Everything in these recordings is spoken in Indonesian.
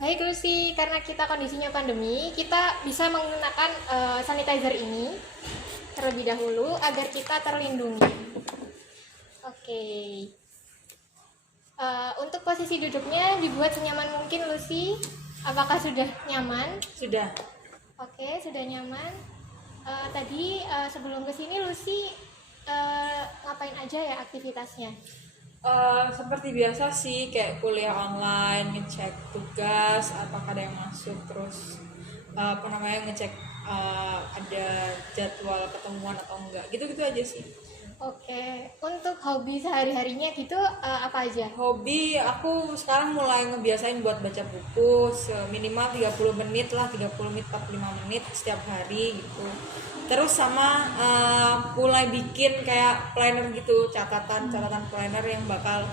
Baik Lucy, karena kita kondisinya pandemi, kita bisa menggunakan sanitizer ini terlebih dahulu agar kita terlindungi. Oke. Untuk posisi duduknya dibuat senyaman mungkin Lucy. Apakah sudah nyaman? Sudah. Oke, sudah nyaman. Tadi sebelum kesini Lucy ngapain aja ya aktivitasnya? Seperti biasa sih, kayak kuliah online, ngecek tugas, apakah ada yang masuk, terus ngecek ada jadwal ketemuan atau enggak, gitu-gitu aja sih. Oke, untuk hobi sehari-harinya gitu apa aja? Hobi, aku sekarang mulai ngebiasain buat baca buku minimal 30 menit lah, 30 menit 45 menit setiap hari gitu. Terus sama mulai bikin kayak planner gitu, catatan planner yang bakal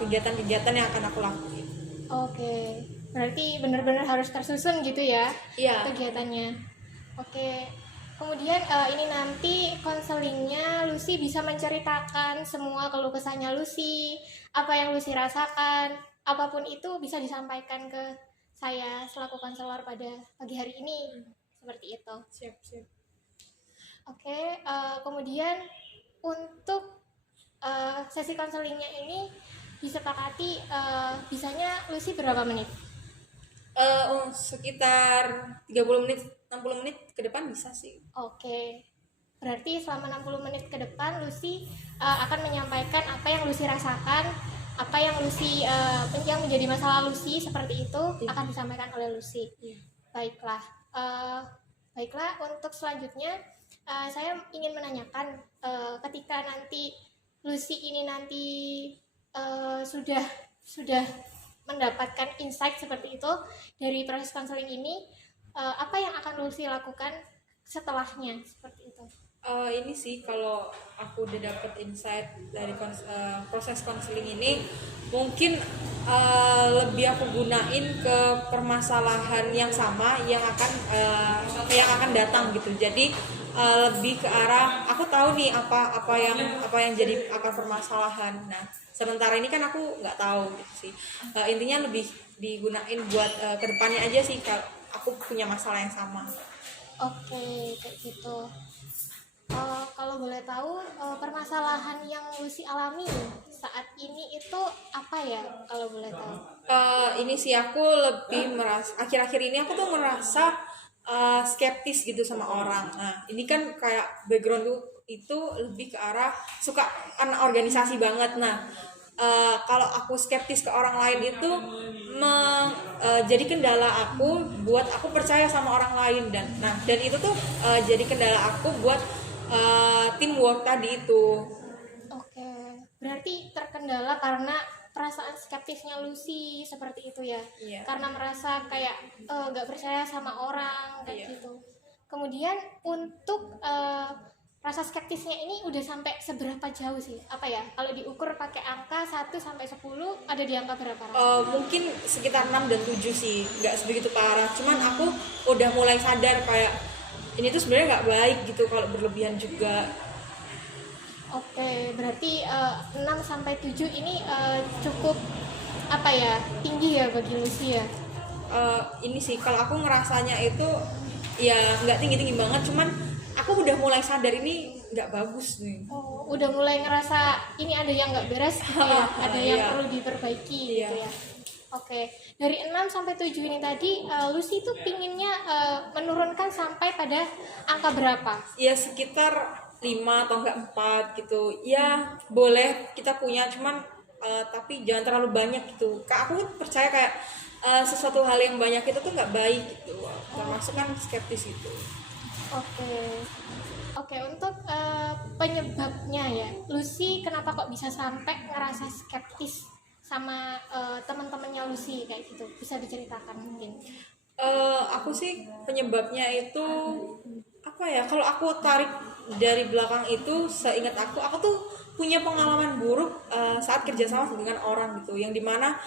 kegiatan-kegiatan yang akan aku lakuin. Oke, berarti benar-benar harus tersusun gitu ya Iya. kegiatannya. Oke, kemudian ini nanti konselingnya Lucy bisa menceritakan semua keluh kesahnya Lucy, apa yang Lucy rasakan, apapun itu bisa disampaikan ke saya selaku konselor pada pagi hari ini, seperti itu. Siap. Oke, kemudian untuk sesi konselingnya ini disepakati bisanya Lucy berapa menit? Sekitar 30 menit 60 menit ke depan bisa sih. Oke, berarti selama 60 menit ke depan Lucy akan menyampaikan apa yang Lucy rasakan, apa yang Lucy yang menjadi masalah Lucy seperti itu akan disampaikan oleh Lucy. Baiklah, baiklah untuk selanjutnya saya ingin menanyakan ketika nanti Lucy ini nanti sudah mendapatkan insight seperti itu dari proses konseling ini, apa yang akan Lucy lakukan setelahnya seperti itu? Ini sih kalau aku udah dapet insight dari proses konseling ini, mungkin lebih aku gunain ke permasalahan yang sama yang akan datang gitu. Jadi lebih ke arah aku tahu nih apa yang jadi akar permasalahan. Nah, sementara ini kan aku nggak tahu gitu sih. Intinya lebih digunain buat kedepannya aja sih kalau aku punya masalah yang sama. Oke, kayak gitu. Kalau boleh tahu permasalahan yang Lucy alami saat ini itu apa ya, kalau boleh tahu? Ini sih aku lebih merasa akhir-akhir ini aku tuh merasa skeptis gitu sama orang. Nah, ini kan kayak background tuh itu lebih ke arah suka anak organisasi banget. Nah, kalau aku skeptis ke orang lain itu jadi kendala aku buat aku percaya sama orang lain, dan itu tuh jadi kendala aku buat teamwork tadi itu. Oke, berarti terkendala karena perasaan skeptisnya Lucy seperti itu ya? Iya. Karena merasa kayak nggak percaya sama orang kayak Iya. gitu. Kemudian untuk rasa skeptisnya ini udah sampai seberapa jauh sih? Apa ya? Kalau diukur pakai angka 1 sampai 10 ada di angka berapa? Mungkin sekitar 6 dan 7 sih, nggak sebegitu parah. Cuman aku udah mulai sadar kayak ini tuh sebenarnya nggak baik gitu kalau berlebihan juga. Oke, berarti 6 sampai 7 ini cukup apa ya? Tinggi ya bagi Lucy ya? Ini sih kalau aku ngerasanya itu ya nggak tinggi-tinggi banget, cuman aku udah mulai sadar ini nggak bagus nih. Oh, udah mulai ngerasa ini ada yang nggak beres gitu ya? Ada yang Iya. perlu diperbaiki Iya. gitu ya? Oke, dari 6 sampai 7 ini tadi Lucy itu pinginnya menurunkan sampai pada angka berapa? Ya sekitar 5 atau enggak 4 gitu. Ya boleh kita punya, cuman tapi jangan terlalu banyak gitu. Kak, aku percaya kayak sesuatu hal yang banyak itu tuh nggak baik gitu. Termasuk kan skeptis itu. Oke, oke, untuk penyebabnya ya, Lucy kenapa kok bisa sampai ngerasa skeptis sama teman-temannya Lucy kayak gitu? Bisa diceritakan mungkin? Aku sih penyebabnya itu apa ya? Kalau aku tarik dari belakang itu, seingat aku tuh punya pengalaman buruk saat kerjasama dengan orang gitu, yang dimana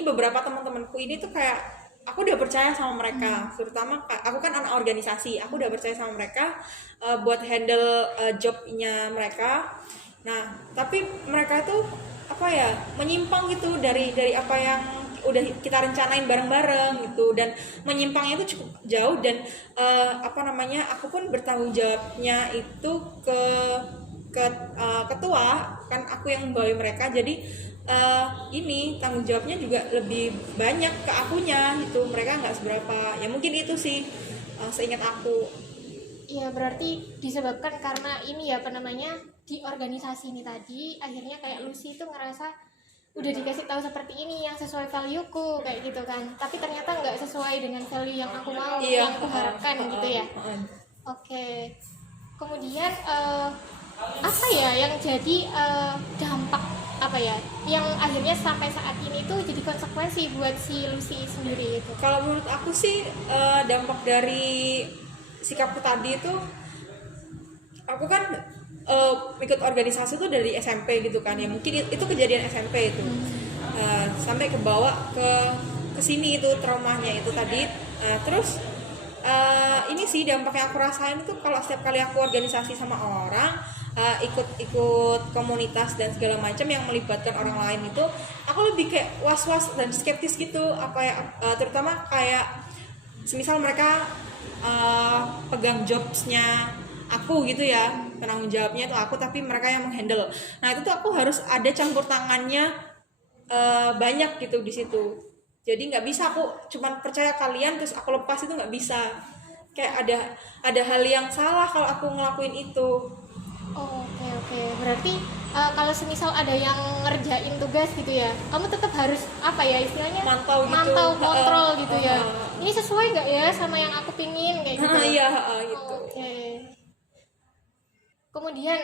beberapa teman-temanku ini tuh kayak aku udah percaya sama mereka, terutama aku kan anak organisasi, aku udah percaya sama mereka buat handle jobnya mereka. Nah, tapi mereka tuh apa ya, menyimpang gitu dari apa yang udah kita rencanain bareng-bareng gitu, dan menyimpangnya itu cukup jauh. Dan apa namanya, aku pun bertanggung jawabnya itu ke ketua, kan aku yang membawa mereka, jadi ini tanggung jawabnya juga lebih banyak ke akunya gitu, mereka nggak seberapa ya, mungkin itu sih seingat aku. Iya, berarti disebabkan karena ini ya, apa namanya, di organisasi ini tadi akhirnya kayak Lucy itu ngerasa udah dikasih tahu seperti ini yang sesuai valueku kayak gitu kan, tapi ternyata nggak sesuai dengan value yang aku mau, Iya, yang aku harapkan gitu ya. Oke. Kemudian apa ya yang jadi dampak apa ya yang akhirnya sampai saat ini tuh jadi konsekuensi buat si Lucy sendiri itu? Kalau menurut aku sih dampak dari sikapku tadi itu, aku kan ikut organisasi tuh dari SMP gitu kan ya, mungkin itu kejadian SMP itu sampai kebawa ke sini itu traumanya itu tadi. Terus ini sih dampak yang aku rasain itu, kalau setiap kali aku organisasi sama orang, ikut komunitas dan segala macam yang melibatkan orang lain itu, aku lebih kayak was-was dan skeptis gitu, apa ya, terutama kayak semisal mereka pegang jobsnya aku gitu ya, penanggung jawabnya itu aku, tapi mereka yang menghandle. Nah itu tuh aku harus ada campur tangannya banyak gitu di situ. Jadi nggak bisa aku cuman percaya kalian terus aku lepas, itu nggak bisa. Kayak ada hal yang salah kalau aku ngelakuin itu. Oh, oke. Berarti kalau semisal ada yang ngerjain tugas gitu ya, kamu tetap harus apa ya istilahnya Mantau kontrol gitu ya. Ini sesuai nggak ya sama yang aku pingin kayak gitu. Iya gitu. Oke. Kemudian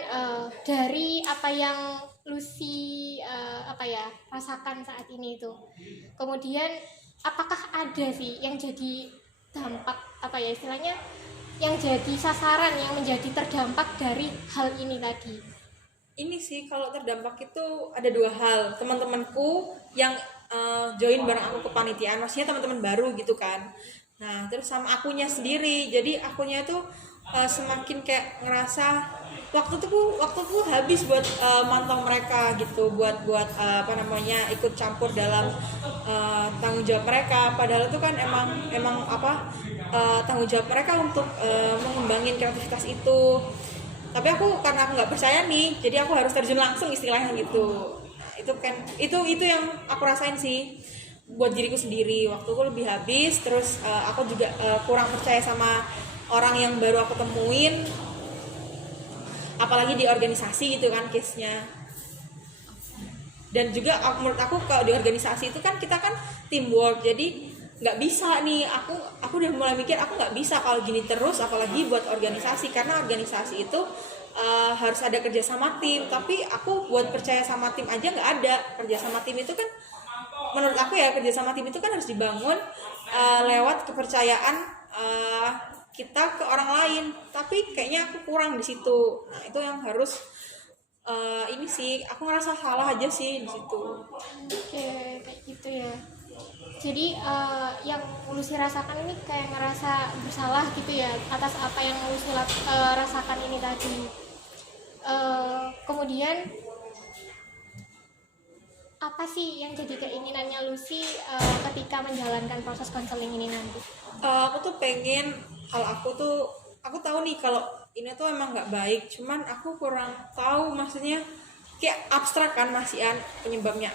dari apa yang Lucy apa ya rasakan saat ini itu, kemudian apakah ada sih yang jadi dampak apa ya istilahnya yang jadi sasaran, yang menjadi terdampak dari hal ini tadi? Ini sih kalau terdampak itu ada dua hal. Teman-temanku yang join bareng aku ke panitiaan, maksudnya teman-teman baru gitu kan. Nah terus sama akunya sendiri, jadi akunya itu semakin kayak ngerasa waktuku habis buat mantau mereka gitu, buat apa namanya, ikut campur dalam tanggung jawab mereka, padahal itu kan emang apa tanggung jawab mereka untuk mengembangin kreativitas itu. Tapi aku karena aku nggak percaya nih, jadi aku harus terjun langsung istilahnya gitu. Itu kan itu yang aku rasain sih buat diriku sendiri, waktuku lebih habis. Terus aku juga kurang percaya sama orang yang baru aku temuin, apalagi di organisasi gitu kan case-nya. Dan juga menurut aku kalau di organisasi itu kan kita kan teamwork, jadi nggak bisa nih, aku udah mulai mikir aku nggak bisa kalau gini terus, apalagi buat organisasi, karena organisasi itu harus ada kerja sama tim, tapi aku buat percaya sama tim aja nggak ada. Kerja sama tim itu kan menurut aku ya, kerja sama tim itu kan harus dibangun lewat kepercayaan kita ke orang lain, tapi kayaknya aku kurang di situ. Nah itu yang harus ini sih aku ngerasa salah aja sih di situ. Oke, kayak gitu ya. Jadi yang Lucy rasakan ini kayak ngerasa bersalah gitu ya atas apa yang Lucy rasakan ini tadi. Kemudian apa sih yang jadi keinginannya Lucy ketika menjalankan proses konseling ini nanti? Aku tuh pengen, kalau aku tahu nih kalau ini tuh emang nggak baik, cuman aku kurang tahu, maksudnya kayak abstrak kan masih penyebabnya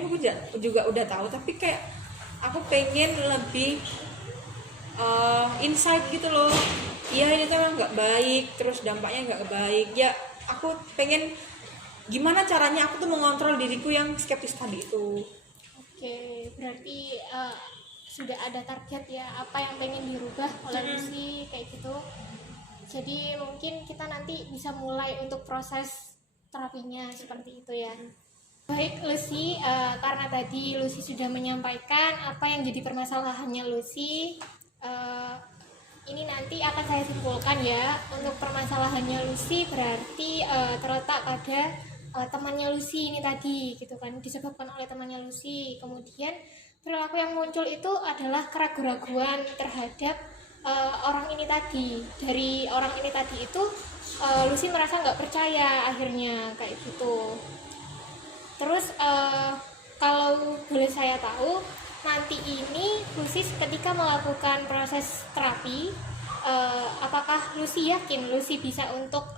aku juga udah tahu, tapi kayak aku pengen lebih insight gitu loh. Iya ini tuh emang nggak baik, terus dampaknya nggak baik ya. Aku pengen gimana caranya aku tuh mengontrol diriku yang skeptis tadi itu. Oke, berarti sudah ada target ya apa yang pengen dirubah oleh Lucy kayak gitu. Jadi mungkin kita nanti bisa mulai untuk proses terapinya seperti itu ya. Baik Lucy, karena tadi Lucy sudah menyampaikan apa yang jadi permasalahannya Lucy, ini nanti akan saya simpulkan ya. Untuk permasalahannya Lucy berarti terletak pada temannya Lucy ini tadi gitu kan, disebabkan oleh temannya Lucy. Kemudian perilaku yang muncul itu adalah keraguan-keraguan terhadap orang ini tadi. Dari orang ini tadi itu Lucy merasa nggak percaya akhirnya kayak gitu. Terus Terus kalau boleh saya tahu, nanti ini Lucy ketika melakukan proses terapi, apakah Lucy yakin Lucy bisa untuk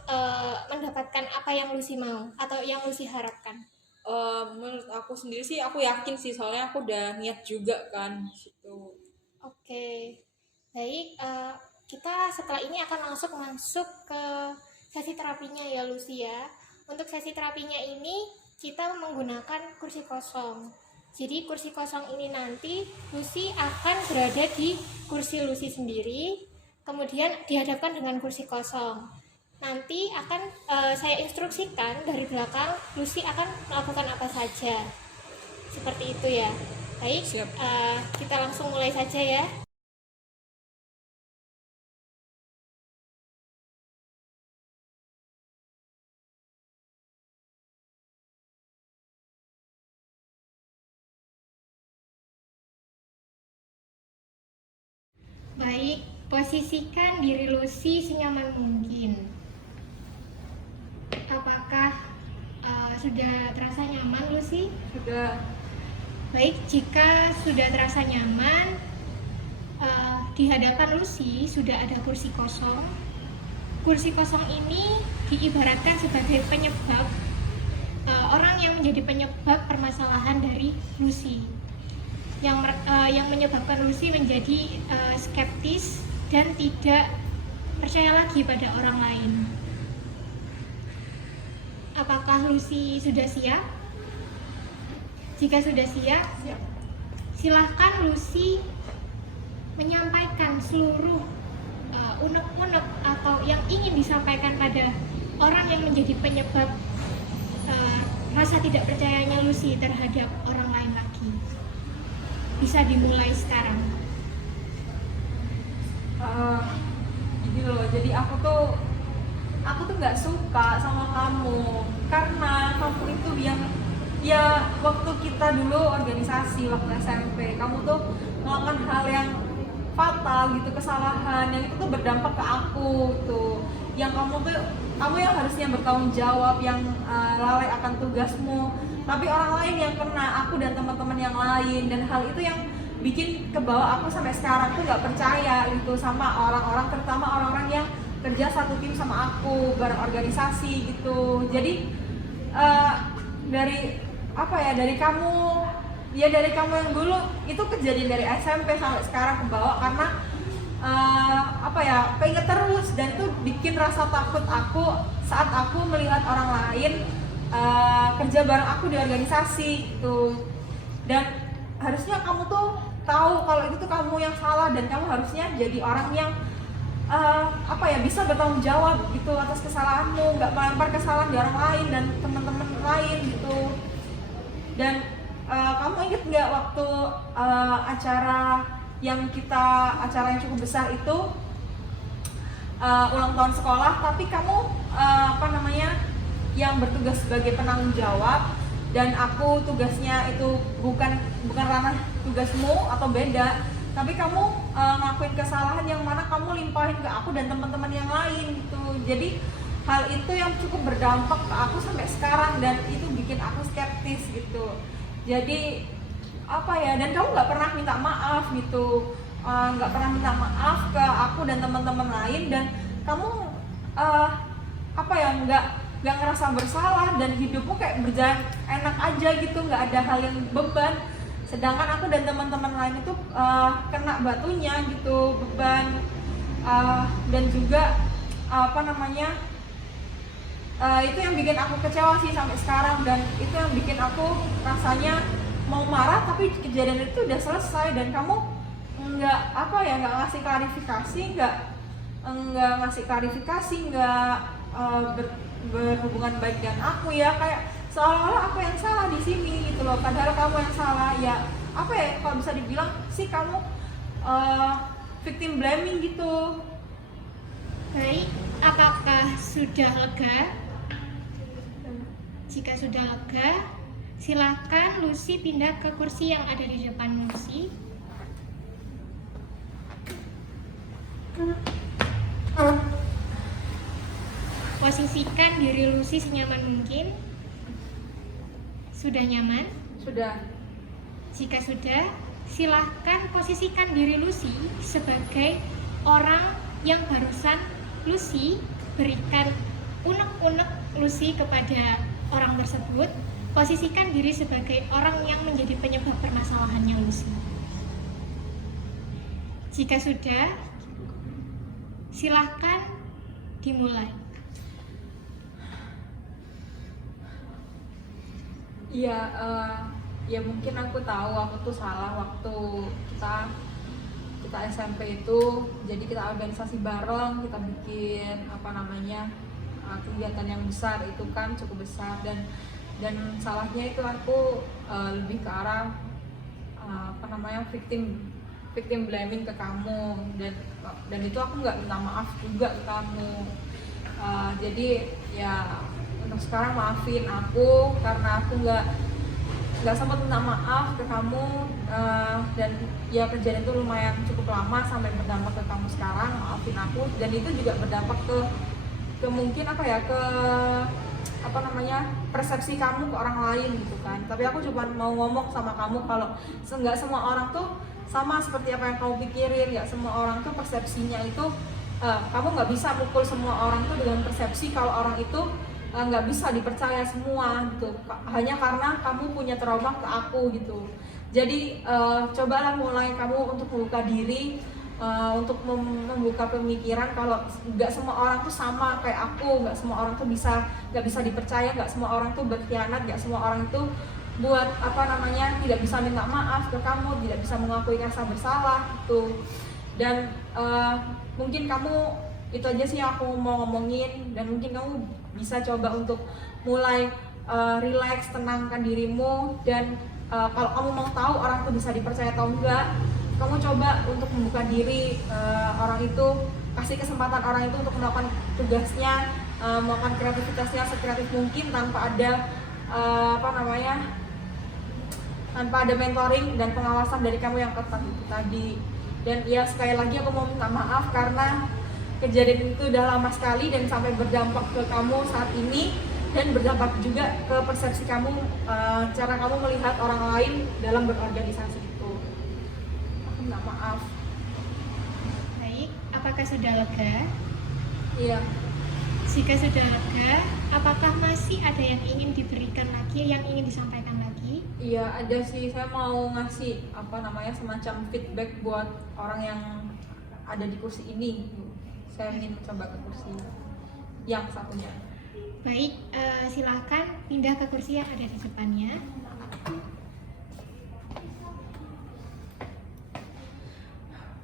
mendapatkan apa yang Lucy mau atau yang Lucy harapkan? Menurut aku sendiri sih aku yakin sih, soalnya aku udah niat juga kan gitu. Oke, baik. Kita setelah ini akan langsung masuk ke sesi terapinya ya Lucy ya. Untuk sesi terapinya ini kita menggunakan kursi kosong. Jadi kursi kosong ini nanti Lucy akan berada di kursi Lucy sendiri, kemudian dihadapkan dengan kursi kosong. Nanti akan saya instruksikan dari belakang Lucy akan melakukan apa saja. Seperti itu ya. Baik, Siap. kita langsung mulai saja ya. Baik, posisikan diri Lucy senyaman mungkin. Apakah sudah terasa nyaman Lucy? Sudah. Baik, jika sudah terasa nyaman, di hadapan Lucy sudah ada kursi kosong. Kursi kosong ini diibaratkan sebagai penyebab, orang yang menjadi penyebab permasalahan dari Lucy, yang menyebabkan Lucy menjadi skeptis dan tidak percaya lagi pada orang lain. Apakah Lucy sudah siap? Jika sudah siap, silahkan Lucy menyampaikan seluruh unek-unek atau yang ingin disampaikan pada orang yang menjadi penyebab rasa tidak percayanya Lucy terhadap orang lain lagi. Bisa dimulai sekarang. Gini loh, jadi aku tuh nggak suka sama kamu karena kamu itu yang ya waktu kita dulu organisasi waktu SMP, kamu tuh melakukan hal yang fatal gitu, kesalahan yang itu tuh berdampak ke aku tuh, yang kamu yang harusnya bertanggung jawab, yang lalai akan tugasmu, tapi orang lain yang kena, aku dan teman-teman yang lain, dan hal itu yang bikin kebawa aku sampai sekarang tuh nggak percaya gitu sama orang-orang, terutama orang-orang yang kerja satu tim sama aku, bareng organisasi gitu. Jadi dari kamu yang dulu itu kejadian dari SMP sampai sekarang kebawa karena keinget terus, dan itu bikin rasa takut aku saat aku melihat orang lain kerja bareng aku di organisasi gitu. Dan harusnya kamu tuh tahu kalau itu tuh kamu yang salah, dan kamu harusnya jadi orang yang bisa bertanggung jawab gitu atas kesalahanmu, nggak melempar kesalahan di orang lain dan teman-teman lain gitu. Dan kamu inget nggak waktu acara yang cukup besar itu ulang tahun sekolah, tapi kamu yang bertugas sebagai penanggung jawab, dan aku tugasnya itu bukan ranah tugasmu atau beda, tapi kamu ngakuin kesalahan yang mana kamu limpahin ke aku dan teman-teman yang lain gitu. Jadi hal itu yang cukup berdampak ke aku sampai sekarang, dan itu bikin aku skeptis gitu. Jadi dan kamu nggak pernah minta maaf gitu, nggak pernah minta maaf ke aku dan teman-teman lain, dan kamu nggak ngerasa bersalah, dan hidupmu kayak berjalan enak aja gitu, nggak ada hal yang beban. Sedangkan aku dan teman-teman lain itu kena batunya gitu, beban, dan juga itu yang bikin aku kecewa sih sampai sekarang, dan itu yang bikin aku rasanya mau marah, tapi kejadian itu udah selesai dan kamu nggak ngasih klarifikasi, nggak berhubungan baik dengan aku ya, kayak seolah-olah aku yang salah di sini gitu loh, padahal kamu yang salah ya. Kalau bisa dibilang sih kamu victim blaming gitu. Baik, apakah sudah lega? Jika sudah lega, silakan Lucy pindah ke kursi yang ada di depan Lucy. Posisikan diri Lucy senyaman mungkin. Sudah nyaman? Sudah. Jika sudah, silahkan posisikan diri Lucy sebagai orang yang barusan Lucy berikan unek-unek Lucy kepada orang tersebut. Posisikan diri sebagai orang yang menjadi penyebab permasalahannya Lucy. Jika sudah, silahkan dimulai. Iya, ya mungkin aku tahu aku tuh salah waktu kita SMP itu, jadi kita organisasi bareng, kita bikin kegiatan yang besar itu kan cukup besar, dan salahnya itu aku lebih ke arah victim blaming ke kamu, dan itu aku nggak minta maaf juga ke kamu. Jadi ya untuk sekarang maafin aku karena aku nggak sempat minta maaf ke kamu, dan ya kejadian itu lumayan cukup lama sampai berdampak ke kamu sekarang. Maafin aku, dan itu juga berdampak ke mungkin persepsi kamu ke orang lain gitu kan. Tapi aku cuma mau ngomong sama kamu kalau nggak semua orang tuh sama seperti apa yang kamu pikirin. Nggak semua orang tuh persepsinya itu kamu nggak bisa pukul semua orang tuh dengan persepsi kalau orang itu nggak bisa dipercaya semua gitu, hanya karena kamu punya trauma ke aku gitu. Jadi cobalah mulai kamu untuk membuka diri, untuk membuka pemikiran kalau nggak semua orang tuh sama kayak aku, nggak semua orang tuh nggak bisa dipercaya, nggak semua orang tuh berkhianat, nggak semua orang itu buat tidak bisa minta maaf ke kamu, tidak bisa mengakui rasa bersalah gitu. Dan mungkin kamu itu aja sih yang aku mau ngomongin, dan mungkin kamu bisa coba untuk mulai relax, tenangkan dirimu, dan kalau kamu mau tahu orang itu bisa dipercaya atau enggak, kamu coba untuk membuka diri orang itu, kasih kesempatan orang itu untuk melakukan tugasnya, melakukan kreativitasnya sekreatif mungkin tanpa ada tanpa ada mentoring dan pengawasan dari kamu yang ketat itu tadi. Dan ya sekali lagi aku mau minta maaf karena kejadian itu udah lama sekali dan sampai berdampak ke kamu saat ini, dan berdampak juga ke persepsi kamu, cara kamu melihat orang lain dalam berorganisasi itu. Aku minta maaf. Baik, apakah sudah lega? Iya. Jika sudah lega, apakah masih ada yang ingin diberikan lagi, yang ingin disampaikan lagi? Iya, ada sih. Saya mau ngasih semacam feedback buat orang yang ada di kursi ini. Saya ingin mencoba ke kursi yang satunya. Baik, silahkan pindah ke kursi yang ada di depannya.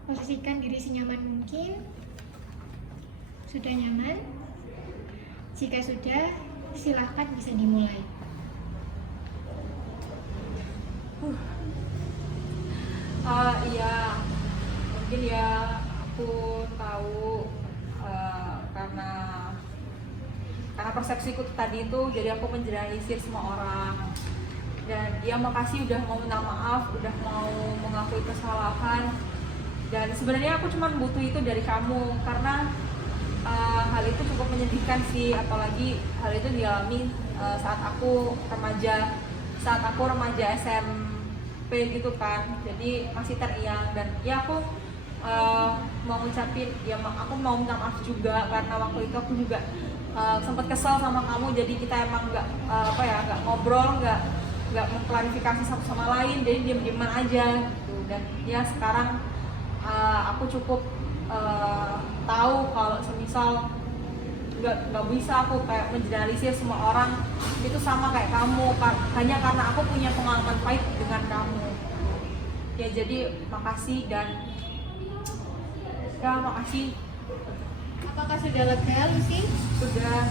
Posisikan diri senyaman mungkin. Sudah nyaman? Jika sudah, silahkan bisa dimulai. Iya, mungkin ya aku tahu karena persepsiku tadi itu, jadi aku mengeneralisir semua orang. Dan ya makasih udah mau minta maaf, udah mau mengakui kesalahan. Dan sebenarnya aku cuma butuh itu dari kamu, karena hal itu cukup menyedihkan sih, apalagi hal itu dialami saat aku remaja SMP gitu kan. Jadi masih teriang, dan ya aku mau ngucapin, aku mau minta maaf juga karena waktu itu aku juga sempat kesal sama kamu. Jadi kita emang nggak ngobrol, nggak mengklarifikasi satu sama lain, jadi diam-diaman aja gitu. Dan ya sekarang aku cukup tahu kalau semisal nggak bisa aku kayak mengeneralisir semua orang itu sama kayak kamu, hanya karena aku punya pengalaman pahit dengan kamu. Ya jadi makasih, dan ya makasih. Apakah sudah lega, Lucy? Sudah.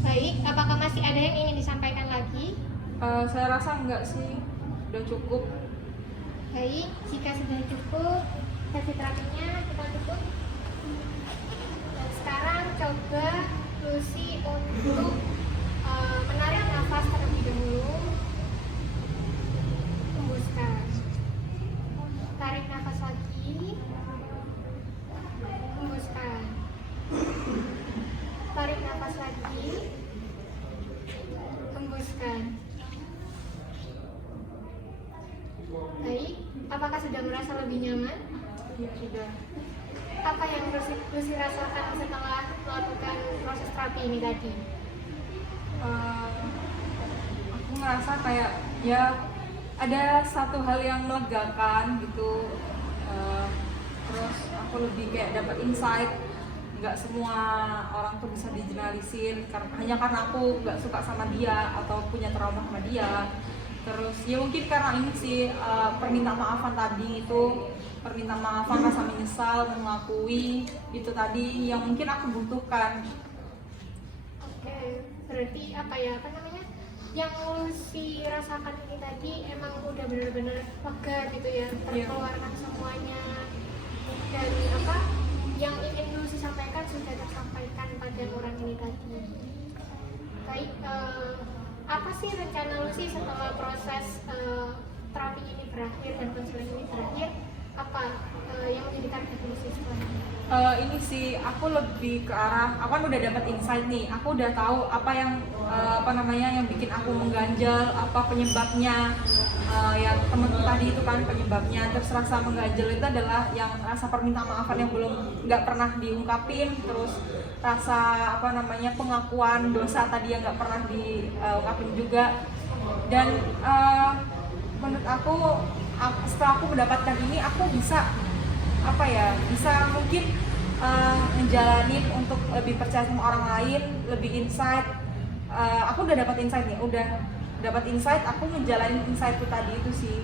Baik, apakah masih ada yang ingin disampaikan lagi? Saya rasa enggak sih, udah cukup. Baik, jika sudah cukup, sesi terapinya kita tutup. Dan sekarang coba Lucy untuk menarik nafas terlebih dahulu. Hembuskan. Tarik nafas lagi. Hembuskan. Tarik nafas lagi. Hembuskan. apakah sudah merasa lebih nyaman? Ya sudah. Apa yang Lucy rasakan setelah melakukan proses terapi ini tadi? Aku ngerasa kayak ya ada satu hal yang melegakan gitu. Terus aku lebih kayak dapat insight, nggak semua orang tuh bisa dijenalisin hanya karena aku nggak suka sama dia atau punya trauma sama dia. Terus ya mungkin karena ini sih permintaan maafan tadi itu, permintaan maafan, rasa menyesal, mengakui itu tadi yang mungkin aku butuhkan. Oke, berarti apa namanya? Yang Lucy rasakan ini tadi emang udah benar-benar lega gitu ya, terkeluarkan semuanya, dan apa yang ingin Lucy sampaikan sudah tersampaikan pada orang ini tadi. Baik, apa sih rencana Lucy setelah proses terapi ini berakhir dan konseling ini berakhir? Apa yang menjadi target Lucy selanjutnya? Ini sih aku lebih ke arah, aku kan udah dapat insight nih, aku udah tahu apa yang yang bikin aku mengganjal, apa penyebabnya, yang temen tadi itu kan penyebabnya. Terus rasa mengganjal itu adalah yang rasa permintaan maafan yang nggak pernah diungkapin, terus rasa pengakuan dosa tadi yang nggak pernah diungkapin juga. Dan menurut aku setelah aku mendapatkan ini, aku bisa mungkin menjalanin untuk lebih percaya sama orang lain, lebih insight. Aku udah dapat insight nih, aku menjalani insight itu tadi itu sih.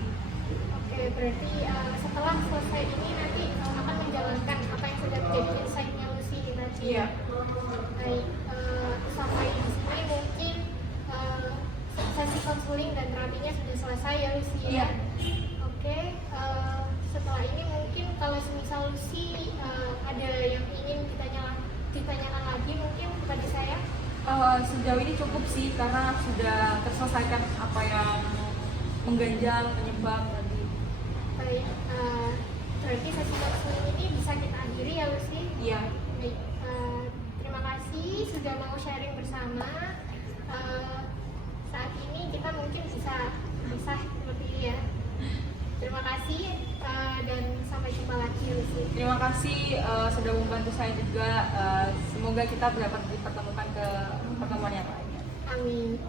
Oke, berarti setelah selesai ini nanti akan menjalankan apa yang sudah menjadi insight-nya Lucy tadi. Iya. Baik, sampai di sini mungkin sesi konseling dan terapinya sudah selesai ya Lucy. Iya. Oke, setelah ini mungkin kalau semisal Lucy ada yang ingin ditanyakan lagi mungkin kepada saya. Sejauh ini cukup sih karena sudah terselesaikan apa yang mengganjal penyebab tadi. Baik, berarti sesi konseling ini bisa kita akhiri ya Lucy. Iya. Baik, terima kasih sudah mau sharing bersama. Saat ini kita mungkin bisa seperti ini ya. Terima kasih dan sampai jumpa lagi Lucy. Terima kasih sudah membantu saya juga. Semoga kita dapat dipertemukan ke pertemuan yang lainnya. Amin.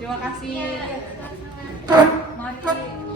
Terima kasih. Ya, sama-sama. Mari.